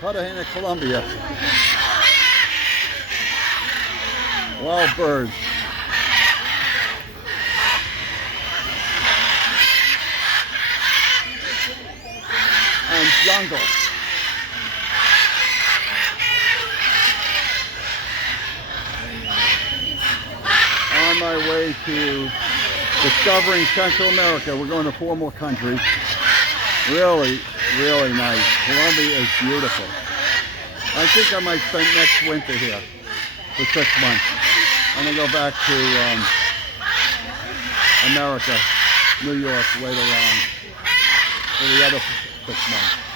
Cartagena, Colombia. Wild birds. And jungle. On my way to discovering Central America. We're going to 4 more countries. Really, really nice. Colombia is beautiful. I think I might spend next winter here for 6 months. I'm going to go back to America, New York later on for the other 6 months.